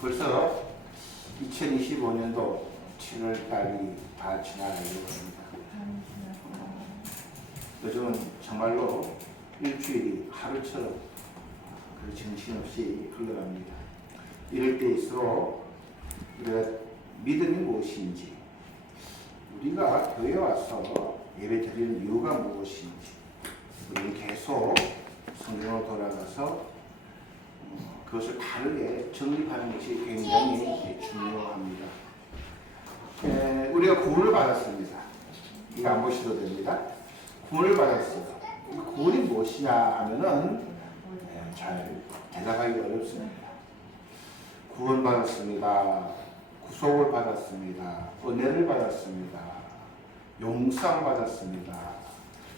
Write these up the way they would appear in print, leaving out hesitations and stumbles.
벌써 2025년도 7월 달이 다 지나가려고 합니다. 요즘은 정말로 일주일이 하루처럼 정신없이 흘러갑니다. 이럴 때일수록 우리가 믿음이 무엇인지, 우리가 교회에 와서 예배 드리는 이유가 무엇인지, 우리는 계속 성경으로 돌아가서 그것을 다르게 정립하는 것이 굉장히 중요합니다. 우리가 구원을 받았습니다. 이거 안 보셔도 됩니다. 구원을 받았어요. 구원이 무엇이냐 하면은 잘 대답하기 어렵습니다. 구원받았습니다. 구속을 받았습니다. 은혜를 받았습니다. 용서를 받았습니다.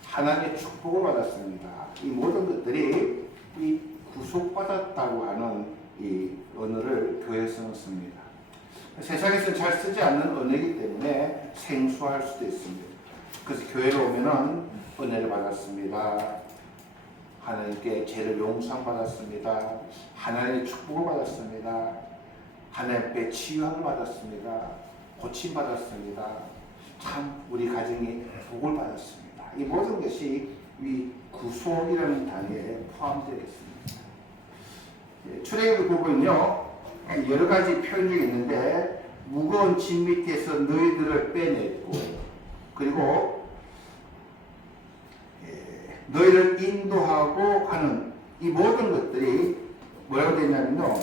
하나님의 축복을 받았습니다. 이 모든 것들이 이 구속받았다고 하는 이 언어를 교회에서는 씁니다. 세상에서 잘 쓰지 않는 언어이기 때문에 생소할 수도 있습니다. 그래서 교회로 오면은 은혜를 받았습니다. 하나님께 죄를 용서함 받았습니다. 하나님의 축복을 받았습니다. 하나님께 치유함을 받았습니다. 고침 받았습니다. 참 우리 가정이 복을 받았습니다. 이 모든 것이 이 구속이라는 단위에 포함되어 있습니다. 출애굽을 보면요, 여러 가지 표현이 있는데 무거운 짐 밑에서 너희들을 빼냈고, 그리고 너희를 인도하고 하는 이 모든 것들이 뭐라고 되냐면요,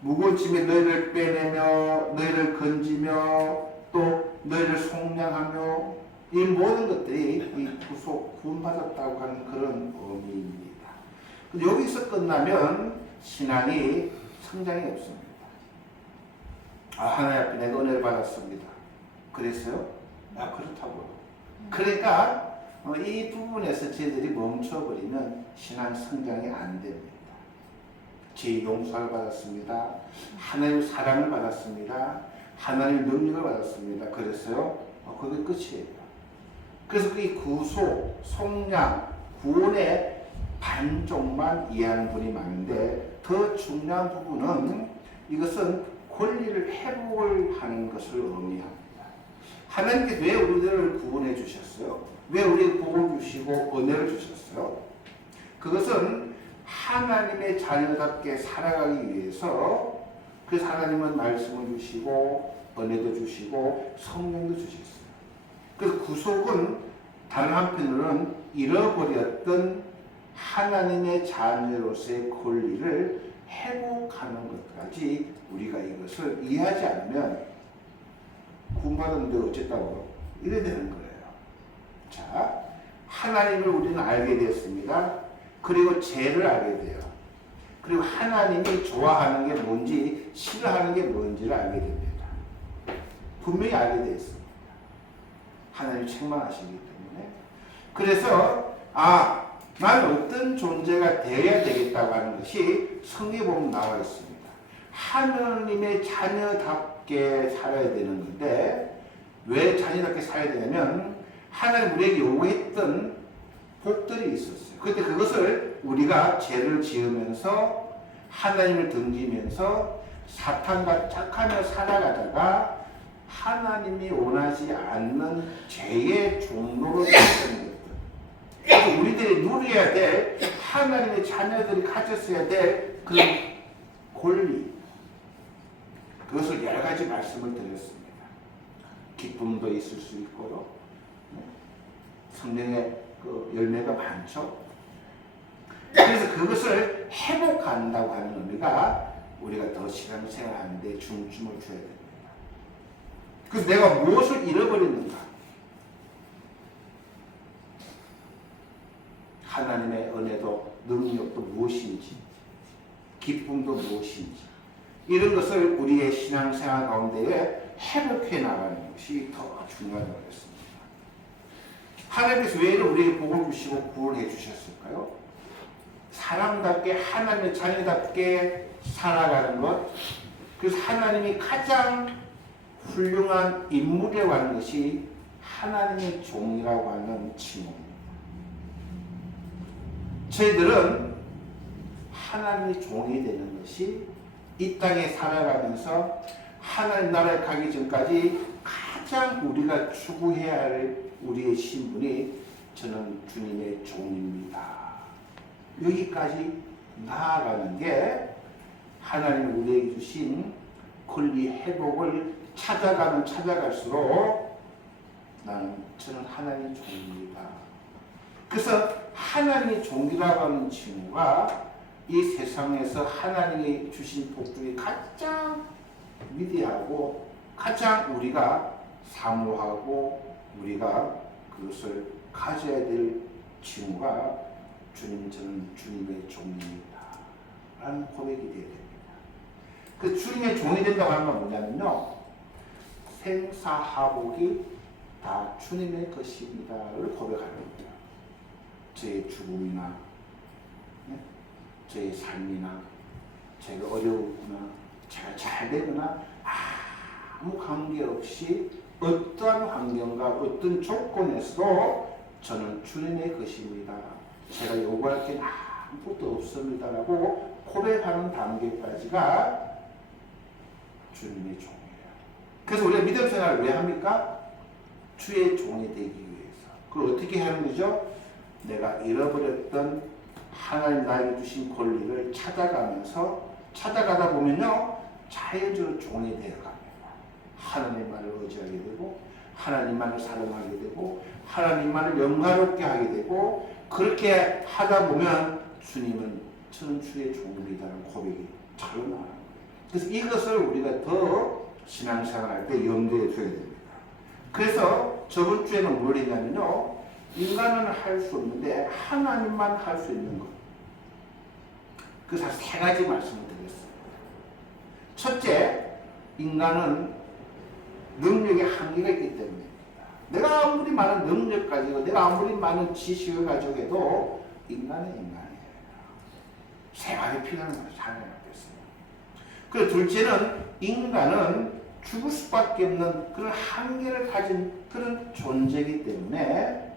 무거운 짐에 너희를 빼내며 너희를 건지며 또 너희를 속량하며, 이 모든 것들이 이 구속, 구원받았다고 하는 그런 의미입니다. 여기서 끝나면 신앙이 성장이 없습니다. 하나님 앞에 내가 은혜를 받았습니다. 그랬어요? 그렇다고요. 그러니까 이 부분에서 저희들이 멈춰버리면 신앙 성장이 안 됩니다. 죄 용서를 받았습니다. 하나님 사랑을 받았습니다. 하나님 능력을 받았습니다. 그랬어요? 그게 끝이에요. 그래서 이 구속, 속량, 구원의 반쪽만 이해하는 분이 많은데, 더 중요한 부분은 이것은 권리를 회복을 하는 것을 의미합니다. 하나님께서 왜 우리들을 구원해 주셨어요? 왜 우리에게 복을 주시고 은혜를 주셨어요? 그것은 하나님의 자녀답게 살아가기 위해서, 그래서 하나님은 말씀을 주시고 은혜도 주시고 성령도 주셨어요. 그래서 구속은 다른 한편으로는 잃어버렸던 하나님의 자녀로서의 권리를 회복하는 것까지 우리가 이것을 이해하지 않으면 구원받았는데 어쨌다고 이래 되는 거예요. 자, 하나님을 우리는 알게 되었습니다. 그리고 죄를 알게 돼요. 그리고 하나님이 좋아하는 게 뭔지, 싫어하는 게 뭔지를 알게 됩니다. 분명히 알게 되어 있습니다. 하나님이 책망하시기 때문에. 그래서 나는 어떤 존재가 되어야 되겠다고 하는 것이 성경에 보면 나와 있습니다. 하나님의 자녀답게 살아야 되는 건데, 왜 자녀답게 살아야 되냐면 하나님 우리에게 요구했던 복들이 있었어요. 그런데 그것을 우리가 죄를 지으면서 하나님을 등지면서 사탄과 짝하며 살아가다가 하나님이 원하지 않는 죄의 종로로 되었던 것들. 그래서 우리들이 누려야 될, 하나님의 자녀들이 가졌어야 될 그런 권리, 그것을 여러 가지 말씀을 드렸습니다. 기쁨도 있을 수 있고요, 성령의 그 열매가 많죠. 그래서 그것을 회복한다고 하는 의미가 우리가 더 신앙생활하는 데 중점을 줘야 됩니다. 그래서 내가 무엇을 잃어버렸는가? 하나님의 은혜도 능력도 무엇인지, 기쁨도 무엇인지, 이런 것을 우리의 신앙생활 가운데에 회복해 나가는 것이 더 중요하다고 했습니다. 하나님께서 왜 우리에게 복을 주시고 구원해 주셨을까요? 사람답게, 하나님의 자녀답게 살아가는 것, 그래서 하나님이 가장 훌륭한 인물이라고 하는 것이 하나님의 종이라고 하는 칭호입니다. 저희들은 하나님의 종이 되는 것이 이 땅에 살아가면서 하나님 나라에 가기 전까지 가장 우리가 추구해야 할 우리의 신분이 저는 주님의 종입니다. 여기까지 나아가는 게 하나님 우리에게 주신 권리 회복을 찾아갈수록 저는 하나님의 종입니다. 그래서 하나님의 종이라고 하는 칭호가 이 세상에서 하나님이 주신 복 중에 가장 위대하고 가장 우리가 사모하고 우리가 그것을 가져야 될 칭호가 저는 주님의 종입니다 라는 고백이 되어야 됩니다. 그 주님의 종이 된다고 하는 건 뭐냐면요, 생사하복이 다 주님의 것입니다를 고백하는 겁니다. 제 죽음이나 제 삶이나 제가 어려우거나 제가 잘 되거나 아무 관계없이 어떠한 환경과 어떤 조건에서도 저는 주님의 것입니다. 제가 요구할 게 아무것도 없습니다라고 고백하는 단계까지가 주님의 종이에요. 그래서 우리가 믿음 생활을 왜 합니까? 주의 종이 되기 위해서. 그걸 어떻게 하는 거죠? 내가 잃어버렸던 하나님 나에게 주신 권리를 찾아가다 보면요, 자연적으로 종이 되어갑니다. 하나님만을 의지하게 되고 하나님만을 사랑하게 되고 하나님만을 영광롭게 하게 되고, 그렇게 하다 보면 주님은 저는 주의 종입니다라는 고백이 절로 나오는 거예요. 그래서 이것을 우리가 더 신앙생활할 때 염두에 둬야 됩니다. 그래서 저번 주에는 뭘 했냐면요, 인간은 할 수 없는데 하나님만 할 수 있는 것. 그래서 세 가지 말씀을 드렸습니다. 첫째, 인간은 능력에 한계가 있기 때문입니다. 내가 아무리 많은 능력 가지고 내가 아무리 많은 지식을 가지고 해도 인간은 인간이에요. 생활이 필요한 것을 잘 알겠습니다. 그리고 둘째는 인간은 죽을 수밖에 없는 그런 한계를 가진 그런 존재이기 때문에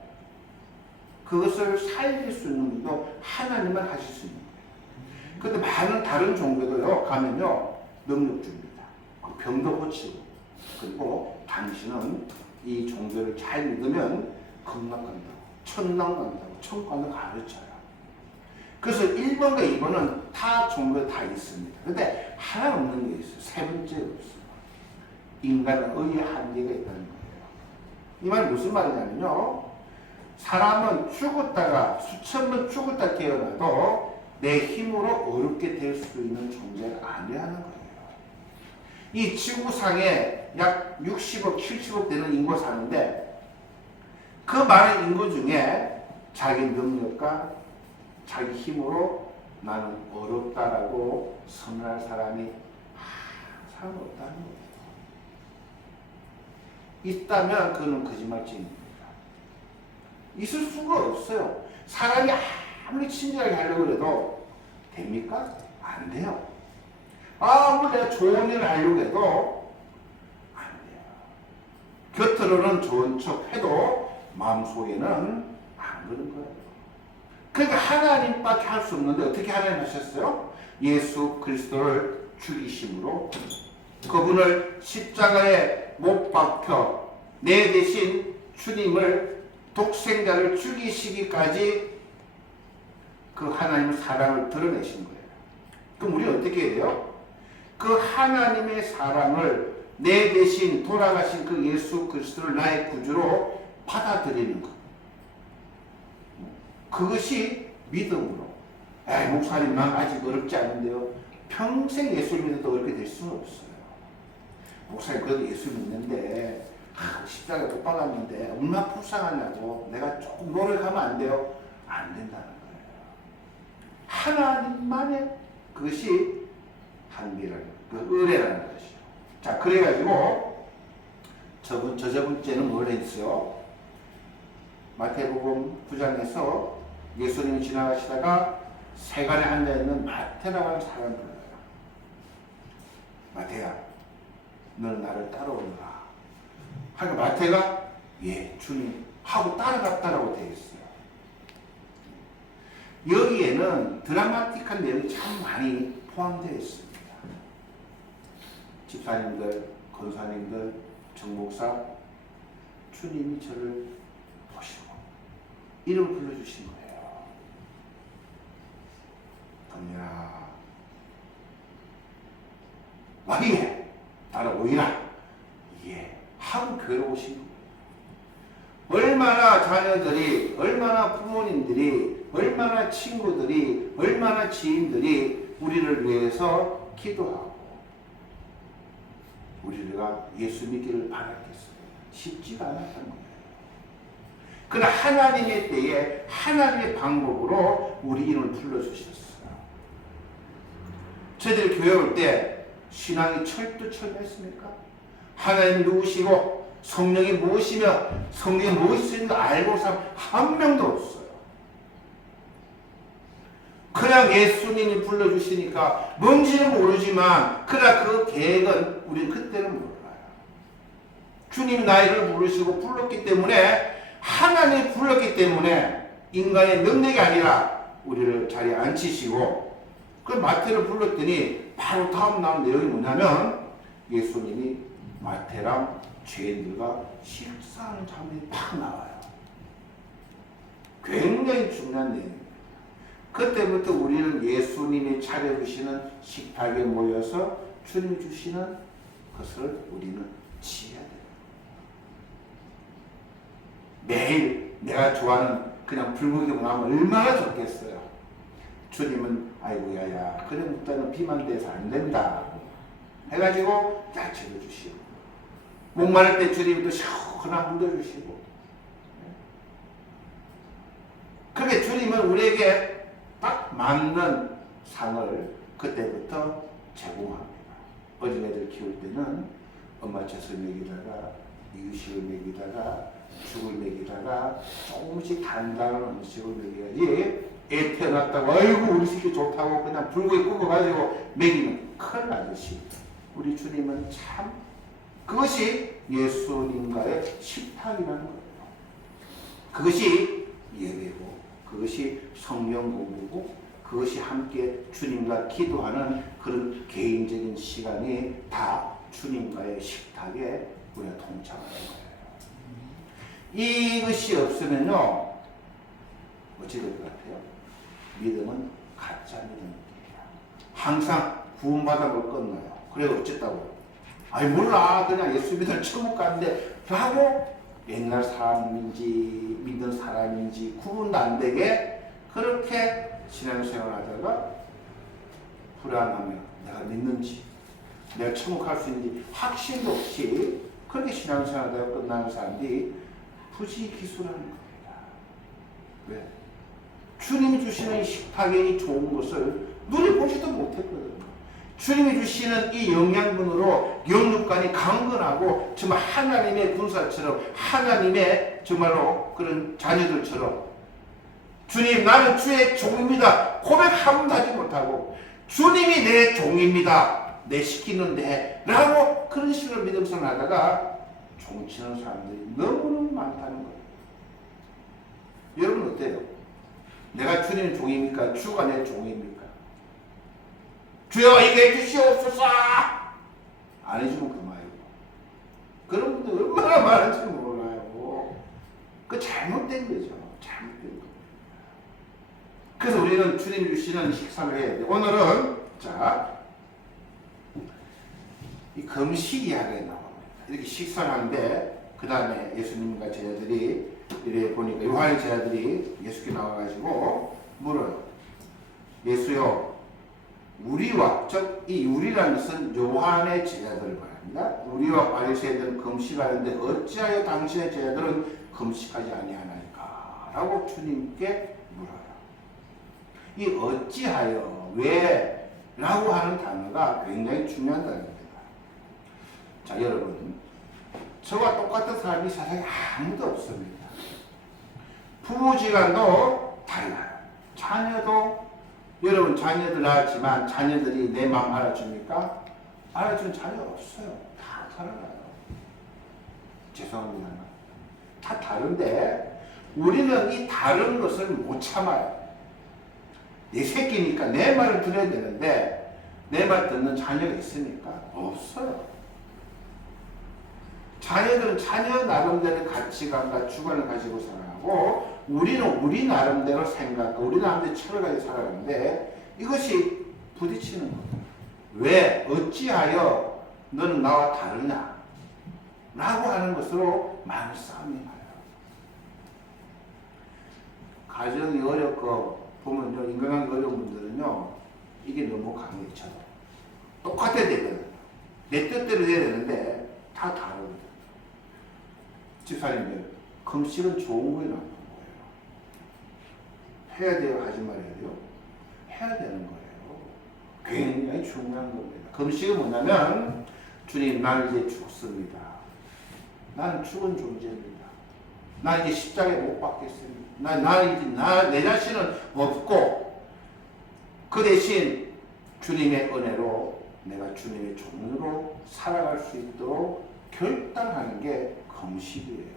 그것을 살릴 수 있는 분도 하나님만 하실 수 있는 거예요. 그런데 많은 다른 종교도요, 가면요, 능력 줍니다. 병도 고치고, 그리고 당신은 이 종교를 잘 믿으면 극락 간다고, 천당 간다고, 천국 간다고 가르쳐요. 그래서 1번과 2번은 다 종교 다 있습니다. 그런데 하나 없는 게 있어요. 세 번째 없어요. 인간은 의의 한계가 있다는 거예요. 이 말은 무슨 말이냐면요, 사람은 죽었다가 수천 번 죽었다 깨어나도 내 힘으로 어렵게 될 수 있는 존재가 아니라는 거예요. 이 지구상에 약 60억, 70억 되는 인구가 사는데 그 많은 인구 중에 자기 능력과 자기 힘으로 나는 어렵다라고 선언할 사람이 항상 없다는 거예요. 있다면 그는 거짓말쟁이입니다. 있을 수가 없어요. 사람이 아무리 친절하게 하려고 해도 됩니까? 안 돼요. 아무리 내가 좋은 일을 하려고 해도 안 돼요. 겉으로는 좋은 척 해도 마음속에는 안 그런 거예요. 그러니까 하나님밖에 할 수 없는데 어떻게 하나님 하셨어요? 예수 그리스도를 죽이심으로 그분을 십자가에 못 박혀 내 대신 주님을 독생자를 죽이시기까지 그 하나님의 사랑을 드러내신 거예요. 그럼 우리는 어떻게 해야 돼요? 그 하나님의 사랑을 내 대신 돌아가신 그 예수 그리스도를 나의 구주로 받아들이는 것. 그것이 믿음으로. 목사님 난 아직 어렵지 않은데요. 평생 예수를 믿어도 어렵게 될 수는 없어요. 목사님 그래도 예수 믿는데 십자가에 못 박았는데 얼마나 불쌍하냐고 내가 조금 노력하면 안 돼요? 안 된다는 거예요. 하나님만의 그것이 한계라는 그 은혜라는 것이죠. 자, 그래가지고 저번 주에는 뭘 했어요? 마태복음 9장에서 예수님이 지나가시다가 세간에 앉아있는 마태라고 하는 사람을 불러요. 마태야, 너는 나를 따라오너라. 하니까 마태가 예, 주님 하고 따라갔다라고 되어 있어요. 여기에는 드라마틱한 내용이 참 많이 포함되어 있습니다. 집사님들, 권사님들, 정목사, 주님이 저를 보시고 이름을 불러주신 거예요. 동민아, 왕이에 따라오이라. 예, 하고 교회로 오신 거예요. 얼마나 자녀들이, 얼마나 부모님들이, 얼마나 친구들이, 얼마나 지인들이 우리를 위해서 기도하고 우리가 예수 믿기를 바랐겠어요. 쉽지가 않았던 거예요. 그러나 하나님의 때에 하나님의 방법으로 우리 이름을 불러주셨어요. 저희들이 교회 올 때 신앙이 철두철미했습니까? 하나님 누구시고 성령이 무엇이며 성령이 무엇인 거 알고 사람 한 명도 없어요. 그냥 예수님이 불러주시니까 뭔지는 모르지만 그러나 그 계획은 우리는 그때는 몰라요. 주님이 나이를 부르시고 불렀기 때문에 하나님이 불렀기 때문에 인간의 능력이 아니라 우리를 자리에 앉히시고 그 마태를 불렀더니 바로 다음 나온 내용이 뭐냐면 예수님이 마태랑 죄인들과 식사하는 장면이 팍 나와요. 굉장히 중요한 내용입니다. 그때부터 우리는 예수님이 차려주시는 식탁에 모여서 주님이 주시는 것을 우리는 지어야 돼요. 매일 내가 좋아하는 그냥 불고기만 나오면 얼마나 좋겠어요. 주님은 아이고 야야 그래 묵다는 비만 돼서 안 된다 해가지고 야채도 주시고 목마를 때 주님이 또 시원한 물도 주시고 그렇게 주님은 우리에게 딱 맞는 상을 그때부터 제공합니다. 어린애들 키울 때는 엄마 젖을 먹이다가 이유식을 먹이다가 죽을 먹이다가 조금씩 단단한 음식을 먹여야지 애 태어났다고 아이고 우리 새끼 좋다고 그냥 불고기 굽어가지고 먹이면 큰일 나듯이 우리 주님은 참 그것이 예수님과의 식탁이라는 거예요. 그것이 예배고 그것이 성령 공부고 그것이 함께 주님과 기도하는 그런 개인적인 시간이 다 주님과의 식탁에 우리가 동참하는 거예요. 이것이 없으면요 어찌 될 것 같아요? 믿음은 가짜 믿음이에요. 항상 구원받아 볼 끝나요. 그래 어쨌다고? 아니 몰라 그냥 예수 믿으면 천국 가는데 하고 옛날 사람인지 믿는 사람인지 구분도 안 되게 그렇게 신앙생활 하다가 불안하며 내가 믿는지 내가 천국 갈 수 있는지 확신도 없이 그렇게 신앙생활 하다가 끝나는 사람들이 부지기수라는 겁니다. 왜? 주님이 주시는 식탁의 이 좋은 것을 눈에 보지도 못했거든요. 주님이 주시는 이 영양분으로 영육간이 강건하고 정말 하나님의 군사처럼 하나님의 정말로 그런 자녀들처럼 주님 나는 주의 종입니다 고백 한 번도 하지 못하고 주님이 내 종입니다 내 시키는데 라고 그런 식으로 믿음생활 하다가 종치는 사람들이 너무너무 많다는 거예요. 여러분 어때요? 내가 주님의 종입니까? 주가 내 종입니까? 주여 이게 주시옵소서 안 해주면 그만이고 그런 분들 얼마나 많은지 몰라요. 그 잘못된 거죠. 잘못된 거. 그래서 우리는 주님 주시는 식사를 해야 돼. 오늘은 자 이 금식 이야기가 나옵니다. 이렇게 식사를 하는데 그 다음에 예수님과 제자들이 이래 보니까 요한의 제자들이 예수께 나와가지고 물어요. 예수요 우리와 즉 이 우리라는 것은 요한의 제자들을 말합니다. 우리와 바리새인들은 금식하는데 어찌하여 당신의 제자들은 금식하지 아니하나이까? 라고 주님께 물어요. 이 어찌하여 왜? 라고 하는 단어가 굉장히 중요한 단어입니다. 자 여러분 저와 똑같은 사람이 세상에 아무도 없습니다. 부부지간도 달라요. 자녀도 여러분 자녀들 낳았지만 자녀들이 내 마음 알아줍니까? 알아주는 자녀 없어요. 다 달라요. 죄송합니다. 다 다른데 우리는 이 다른 것을 못 참아요. 내 새끼니까 내 말을 들어야 되는데 내 말 듣는 자녀가 있습니까? 없어요. 자녀들은 자녀 나름대로 가치관과 주관을 가지고 살아가고 우리는 우리 나름대로 생각과 우리 나름대로 철을 가지고 살아가는데 이것이 부딪히는 거예요. 왜? 어찌하여 너는 나와 다르냐? 라고 하는 것으로 많은 싸움이 나요. 가정이 어렵고 보면요, 인간관계 어려운 분들은요, 이게 너무 강해져. 똑같아야 되거든. 내 뜻대로 돼야 되는데 다 다르거든. 집사님들, 금식은 좋은 거예요, 나쁜 거예요? 해야 돼요, 하지 말아야 돼요? 해야 되는 거예요. 굉장히 중요한 겁니다. 금식은 뭐냐면 주님, 난 이제 죽습니다. 나는 죽은 존재입니다. 나 이제 십자가에 못 박겠습니다. 내 자신은 없고 그 대신 주님의 은혜로 내가 주님의 종으로 살아갈 수 있도록 결단하는 게 금식이에요.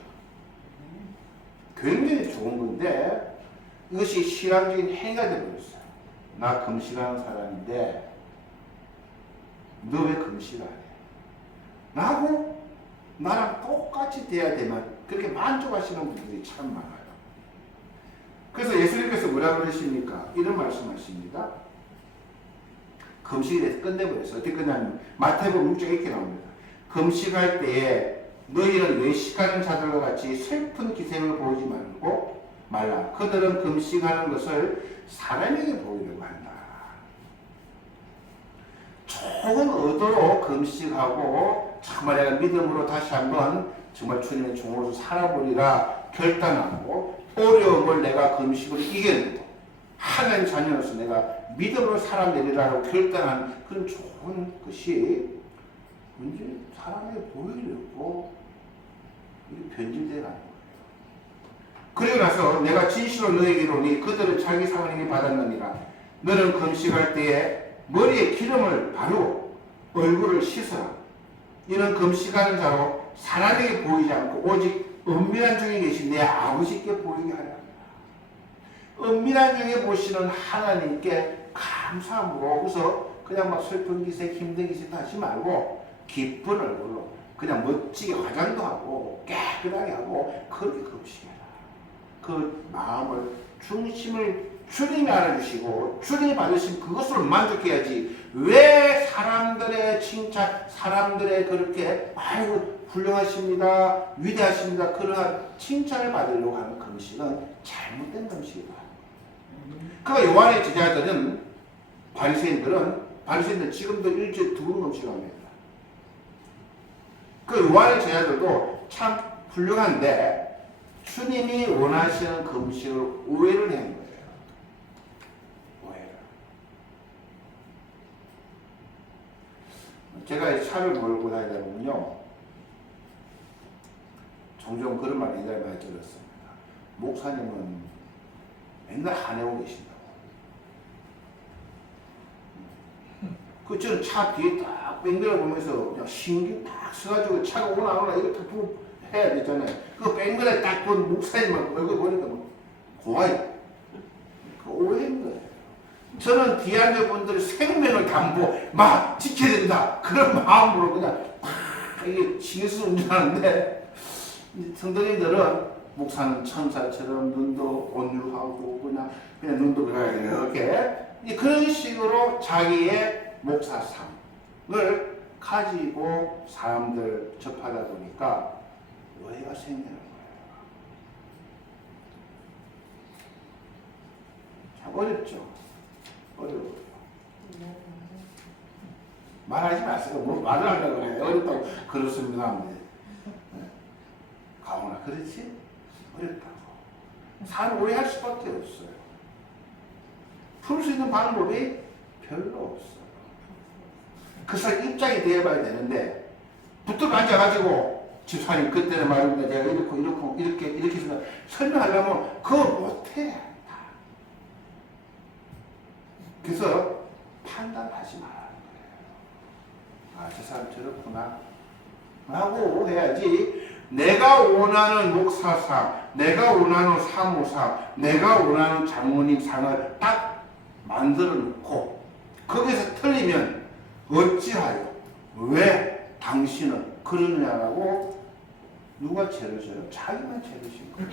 굉장히 좋은 건데 이것이 신앙적인 행위가 되어버렸어요. 나 금식하는 사람인데 너 왜 금식 안 해? 나하고 나랑 똑같이 돼야 되면 그렇게 만족하시는 분들이 참 많아요. 그래서 예수님께서 뭐라 그러십니까? 이런 말씀하십니다. 금식에 대해서 끝내버렸어요. 어떻게 끝나면 마태복음 6장 이렇게 나옵니다. 금식할 때에 너희는 외식하는 자들과 같이 슬픈 기색을 보이지 말라. 그들은 금식하는 것을 사람에게 보이려고 한다. 좋은 의도로 금식하고 정말 내가 믿음으로 다시 한번 정말 주님의 종으로서 살아보리라 결단하고 어려움을 내가 금식으로 이겨내고 하나님 자녀로서 내가 믿음으로 살아내리라고 결단한 그런 좋은 것이 이제 사람에게 보이려고 변질되어 가는 거예요. 그리고 나서 내가 진실로 너에게 이르노니 그들은 자기 상원에게 받았느니라. 너는 금식할 때에 머리에 기름을 바르고 얼굴을 씻어라. 이는 금식하는 자로 사람에게 보이지 않고 오직 은밀한 중에 계신 내 아버지께 보이게 하려 합니다. 은밀한 중에 보시는 하나님께 감사함으로 그래서 그냥 막 슬픈 기색 힘든 기색 하지 말고 기쁜 얼굴로 그냥 멋지게 화장도 하고 깨끗하게 하고 그렇게 금식해라. 그 마음을 중심을 주님이 알아주시고 주님이 받으신 그것으로 만족해야지 왜 사람들의 칭찬 사람들의 그렇게 아이고 훌륭하십니다 위대하십니다 그러한 칭찬을 받으려고 하는 금식은 잘못된 금식이다. 그러니까 요한의 제자들은 바리새인들 지금도 일주일에 2번 금식합니다. 그 요한의 제자들도 참 훌륭한데 주님이 원하시는 금식을 오해를 한 거예요. 오해를. 제가 차를 몰고 다니다 보면요, 종종 그런 말 옛날에 많이 들었습니다. 목사님은 맨날 화내고 계신다고. 그 저는 차 뒤에 딱 뺑글어 보면서 그냥 신기 딱 써가지고 차가 오나 안 오나 이거 딱 보고 해야 되잖아요. 그 뺑글에 딱 본 목사님 얼굴 보니까 뭐 고와요. 그 오해인 거예요. 저는 뒤에 앉은 분들의 생명을 담보 막 지켜야 된다 그런 마음으로 그냥 이게 신경쓰고 운전하는데 성도님들은 목사는 천사처럼 눈도 온유하고 그냥 눈도 이렇게 그런 식으로 자기의 목사상을 가지고 사람들 접하다 보니까 오해가 생기는 거예요. 참 어렵죠. 어려워요. 말하지 마세요. 뭐 말을 하려고 그래요. 어렵다고. 그렇습니다. 가오나 그렇지? 어렵다고. 사람 오해할 수밖에 없어요. 풀 수 있는 방법이 별로 없어요. 그 사람 입장이 되어봐야 되는데 붙들고 앉아가지고 집사님 그때는 말입니다. 제가 이렇게 해서 설명하려면 그걸 못해. 그래서 판단하지 말라는 거예요. 아, 저 사람 저렇구나 라고 해야지. 내가 원하는 목사상, 내가 원하는 사무상, 내가 원하는 장모님 상을 딱 만들어 놓고 거기서 틀리면 어찌하여 왜 당신은 그러느냐라고 누가 죄를 져요? 자기만 죄를 진 거예요.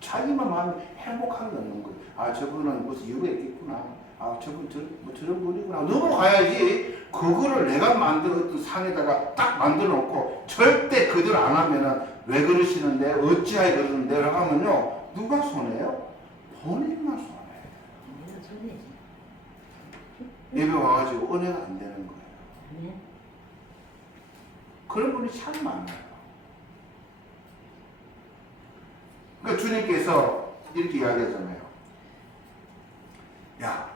자기만 마음이 행복하게 넣는 거예요. 아 저분은 무슨 이유가 있겠구나. 아 저분 저런 분이구나. 넘어가야지. 그거를 내가 만들었던 상에다가 딱 만들어 놓고 절대 그대로 안 하면은 왜 그러시는데 어찌하여 그러는데 라고 하면요. 누가 손해요? 본인만 손해요. 예배 와가지고 은혜가 안 되는 거예요. 그런 분이 참 많아요. 그러니까 주님께서 이렇게 이야기하잖아요. 야,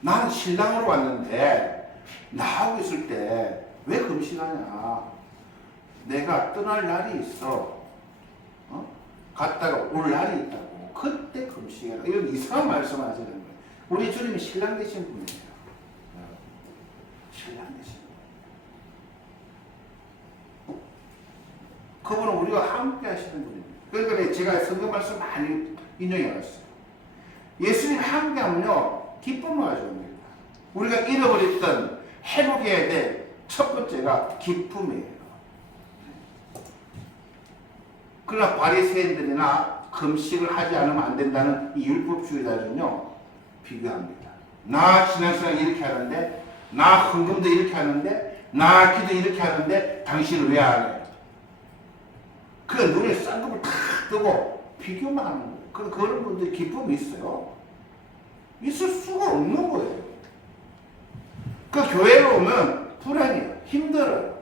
나는 신랑으로 왔는데 나하고 있을 때 왜 금식하냐? 내가 떠날 날이 있어. 갔다가 올 날이 있다고. 그때 금식해라. 이런 이상한 말씀 하시는 거예요. 우리 주님이 신랑 되신 분이에요. 신랑 되신 분. 그분은 우리가 함께 하시는 분입니다. 그러니까 제가 성경 말씀 많이 인용해 왔어요. 예수님 함께 하면요, 기쁨을 가져옵니다. 우리가 잃어버렸던 회복해야 될 첫 번째가 기쁨이에요. 그러나 바리새인들이나 금식을 하지 않으면 안 된다는 이 율법주의자들은요, 비교합니다. 나 신앙생활 이렇게 하는데, 나 헌금도 이렇게 하는데, 나 기도 이렇게 하는데, 당신은 왜 안 해? 그 눈에 쌍꺼풀 탁 뜨고 비교만 하는 거예요. 그런 분들이 기쁨이 있어요. 있을 수가 없는 거예요. 그 교회로 오면 불안해요. 힘들어요.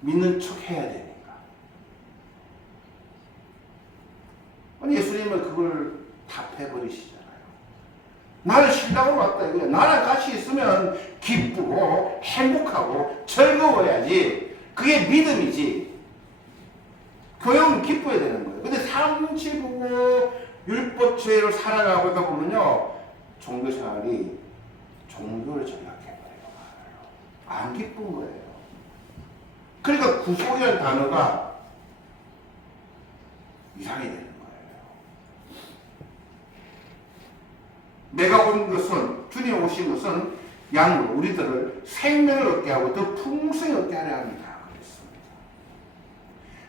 믿는 척 해야 되니까. 아니 예수님은 그걸 답해버리시잖아요. 나는 신랑으로 왔다 이거야. 나랑 같이 있으면 기쁘고 행복하고 즐거워야지. 그게 믿음이지. 교회는 기뻐야 되는 거예요. 근데 삼치 보고 율법주의로 살아가다 보면요, 종교생활이 종교를 전락해버려요. 안 기쁜 거예요. 그러니까 구속이라는 단어가 이상이 되는 거예요. 내가 온 것은, 주님 오신 것은 양으로 우리들을 생명을 얻게 하고 더 풍성히 얻게 하려 합니다.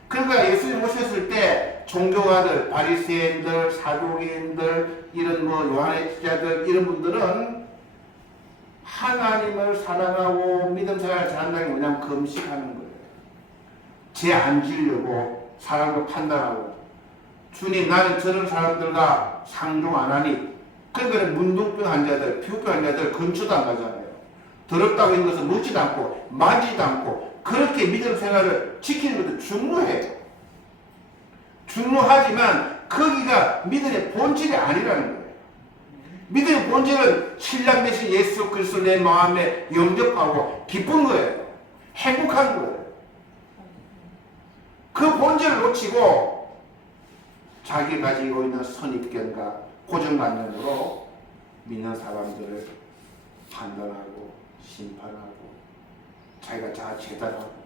그러니까 예수님 오셨을 때 종교가들, 바리새인들, 사두개인들, 이런 요한의 제자들 이런 분들은 하나님을 사랑하고 믿음 생활을 잘한다는 게 뭐냐면 금식하는 거예요. 죄 안 지려고 사람을 판단하고 주님 나는 저런 사람들과 상종 안 하니. 그러니까 문둥병 환자들, 피부병 환자들 근처도 안 가잖아요. 더럽다고 있는 것은 묻지도 않고 만지지도 않고 그렇게 믿음 생활을 지키는 것도 중요해요. 중요하지만 거기가 믿음의 본질이 아니라는 거예요. 믿음의 본질은 신랑 되신 예수 그리스도 내 마음에 영접하고 기쁜 거예요. 행복한 거예요. 그 본질을 놓치고 자기 가지고 있는 선입견과 고정관념으로 믿는 사람들을 판단하고 심판하고 자기가 다 재단하고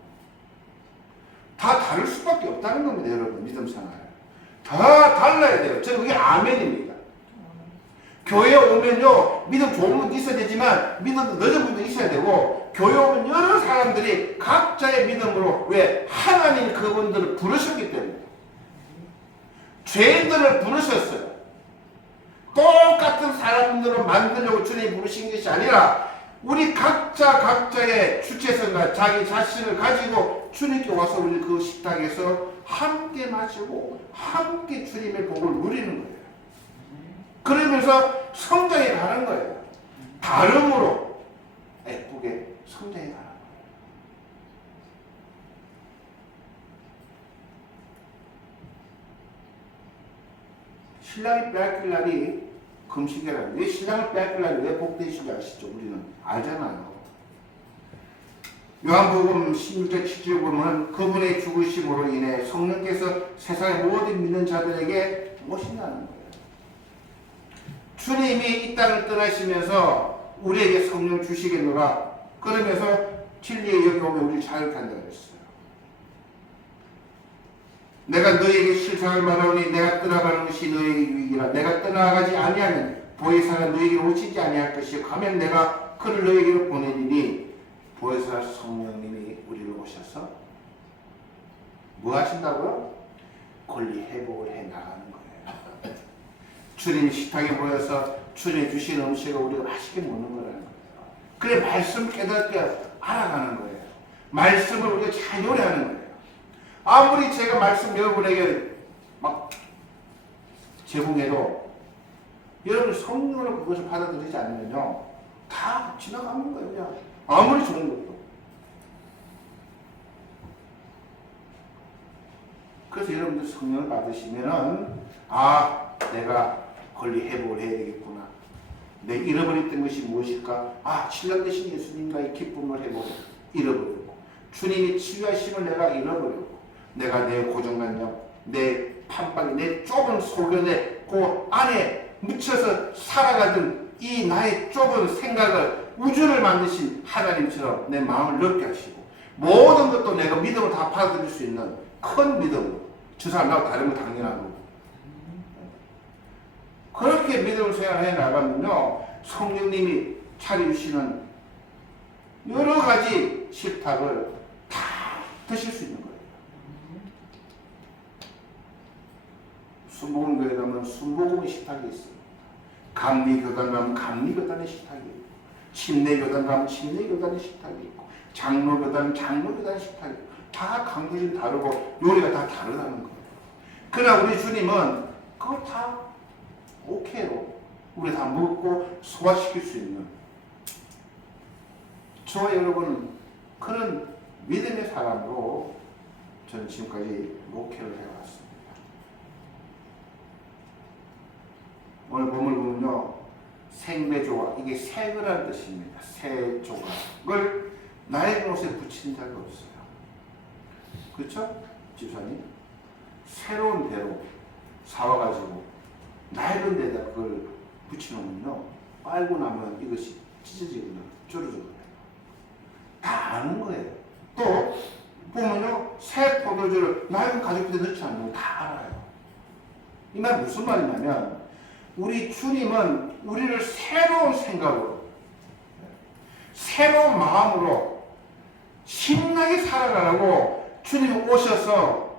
다 다를 수밖에 없다는 겁니다. 여러분 믿음 생활 다 달라야 돼요. 저는 그게 아멘입니다. 교회에 오면요 믿음 좋은 분도 있어야 되지만 믿음도 늦은 분도 있어야 되고 교회 오면 여러 사람들이 각자의 믿음으로 왜 하나님 그분들을 부르셨기 때문에 죄인들을 부르셨어요. 똑같은 사람들을 만들려고 주님이 부르신 것이 아니라 우리 각자의 주체성과 자기 자신을 가지고 주님께 와서 우리 그 식탁에서 함께 마시고 함께 주님의 복을 누리는 거예요. 그러면서 성장해 가는 거예요. 다름으로 예쁘게 성장해 가는 거예요. 신랑이 빼앗길 날이 금식이라는 왜 신랑을 빼앗길 날이 왜 복되신지 아시죠? 우리는 알잖아요. 요한복음 16장 7절에 보면 그분의 죽으심으로 인해 성령께서 세상의 모든 믿는 자들에게 오신다는 거예요. 주님이 이 땅을 떠나시면서 우리에게 성령 주시겠노라. 그러면서 진리의 여기 오면 우리 자유한다고 했어요. 내가 너에게 실상을 말하오니 내가 떠나가는 것이 너에게 유익이라. 내가 떠나가지 아니하면 보혜사가 너에게 오시지 아니할 것이요 가면 내가 그를 너에게로 보내리니 보혜사 성령님이 우리를 오셔서 뭐 하신다고요? 권리 회복을 해 나가는 거예요. 주님 식탁에 모여서 주님이 주신 음식을 우리가 맛있게 먹는 거라는 거예요. 그래 말씀 깨닫게 알아가는 거예요. 말씀을 우리가 잘 요리하는 거예요. 아무리 제가 말씀 여러분에게 막 제공해도 여러분 성령으로 그것을 받아들이지 않으면요 다 지나가는 거예요. 그냥 아무리 좋은 것도. 그래서 여러분들 성령을 받으시면은 아 내가 권리 회복을 해야 되겠구나. 내 잃어버렸던 것이 무엇일까? 아 신랑 되신 예수님과의 기쁨을 회복 잃어버리고 주님이 치유하심을 내가 잃어버리고 내가 내 고정관념 내 판박이 내 좁은 소견에 그 안에 묻혀서 살아가던 이 나의 좁은 생각을 우주를 만드신 하나님처럼 내 마음을 넓게 하시고 모든 것도 내가 믿음을 다 받아들일 수 있는 큰 믿음으로 저 사람하고 다른 건 당연한 거고 그렇게 믿음을 생활해 나가면요 성령님이 차려주시는 여러 가지 식탁을 다 드실 수 있는 거예요. 순복음교회 가면 순복음의 식탁이 있어요. 감리교단 가면 감리교단의 식탁이 있고 침례교단 가면 침례교단의 식탁이 있고 장로교단 장로교단의 식탁이 있고 다 강도진 다르고 요리가 다 다르다는 거예요. 그러나 우리 주님은 그걸 다 오케이로 우리 다 먹고 소화시킬 수 있는 저와 여러분은 그런 믿음의 사람으로 저는 지금까지 목회를 해왔습니다. 오늘 본문을 보면요 생배조각 이게 새거라는 뜻입니다. 새 조각을 낡은 옷에 붙인 자가 없어요. 그렇죠? 집사님 새로운 대로 사와가지고 낡은 데다 그걸 붙여놓으면요 빨고 나면 이것이 찢어지거나 줄어들거나 다 아는 거예요. 또 보면요 새 포도주를 낡은 가죽부에 넣지 않는 거 다 알아요. 이 말 무슨 말이냐면 우리 주님은 우리를 새로운 생각으로 새로운 마음으로 신나게 살아가라고 주님이 오셔서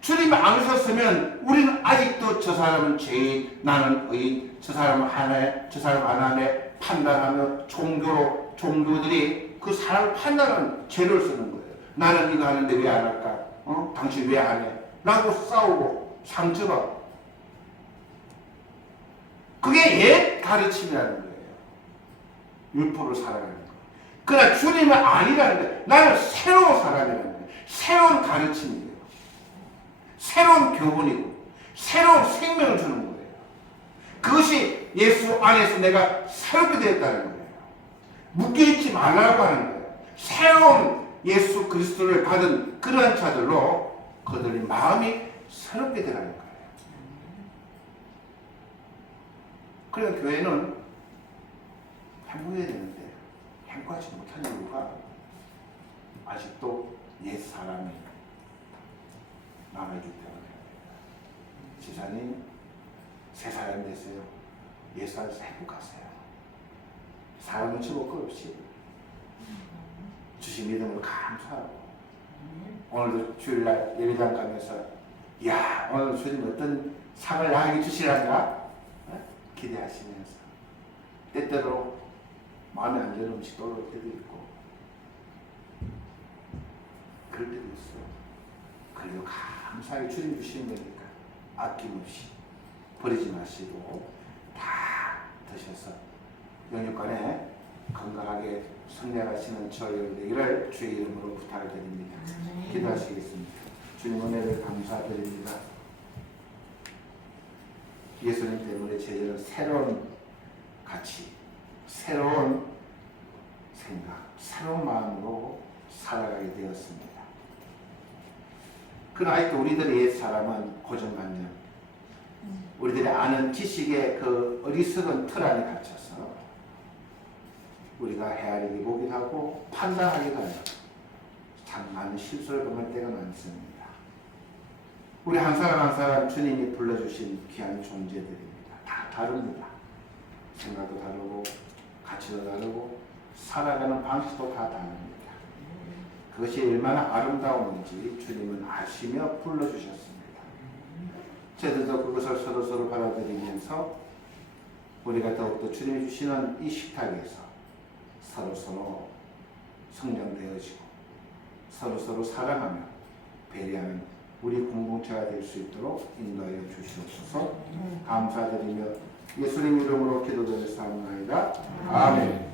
주님이 안 오셨으면 우리는 아직도 저 사람은 죄인, 나는 의인, 저 사람은 하나에, 저 사람 안 하네 판단하며 종교들이 그 사람을 판단하는 죄를 쓰는 거예요. 나는 이거 하는데 왜 안 할까? 당신 왜 안 해? 라고 싸우고 상처받고 그게 옛 가르침이라는 거예요. 율법을 살아가는 거예요. 그러나 주님은 아니라는 거예요. 나는 새로운 사람이라는 거예요. 새로운 가르침이에요. 새로운 교훈이고 새로운 생명을 주는 거예요. 그것이 예수 안에서 내가 새롭게 되었다는 거예요. 묶여있지 말라고 하는 거예요. 새로운 예수 그리스도를 받은 그러한 자들로 그들의 마음이 새롭게 되라는 거예요. 그러니까 교회는 행복해야 되는데 행복하지 못하는 이유가 아직도 옛 사람이 남아있기 때문에 지사님 새 사람이 되세요. 옛 사람에서 행복하세요. 사람 눈치 볼 것 없이 주신 믿음을 감사하고 오늘도 주일날 예배당 가면서 야 오늘 주님 어떤 상을 나에게 주시란가 기대하시면서 때때로 마음에 안 드는 음식 떠올 때도 있고 그럴 때도 있어요. 그래도 감사하게 주님 주시는 거니까 아낌없이 버리지 마시고 다 드셔서 영육간에 건강하게 성장하시는 저 여러분 되기를 주의 이름으로 부탁을 드립니다. 기도하시겠습니다. 주님 은혜를 감사드립니다. 예수님 때문에 저희는 새로운 가치, 새로운 생각, 새로운 마음으로 살아가게 되었습니다. 그러나 아직도 우리들의 옛 사람은 고정관념, 우리들이 아는 지식의 그 어리석은 틀 안에 갇혀서 우리가 헤아리기 보기도 하고 판단하기도 하고 참 많은 실수를 범할 때가 많습니다. 우리 한 사람 한 사람 주님이 불러주신 귀한 존재들입니다. 다 다릅니다. 생각도 다르고 가치도 다르고 살아가는 방식도 다 다릅니다. 그것이 얼마나 아름다운지 주님은 아시며 불러주셨습니다. 저희들도 그것을 서로 받아들이면서 우리가 더욱더 주님이 주시는 이 식탁에서 서로 성장되어지고 서로 사랑하며 배려하는 우리 공동체가 될 수 있도록 인도하여 주시옵소서. 감사드리며 예수님 이름으로 기도드렸사옵나이다. 아멘.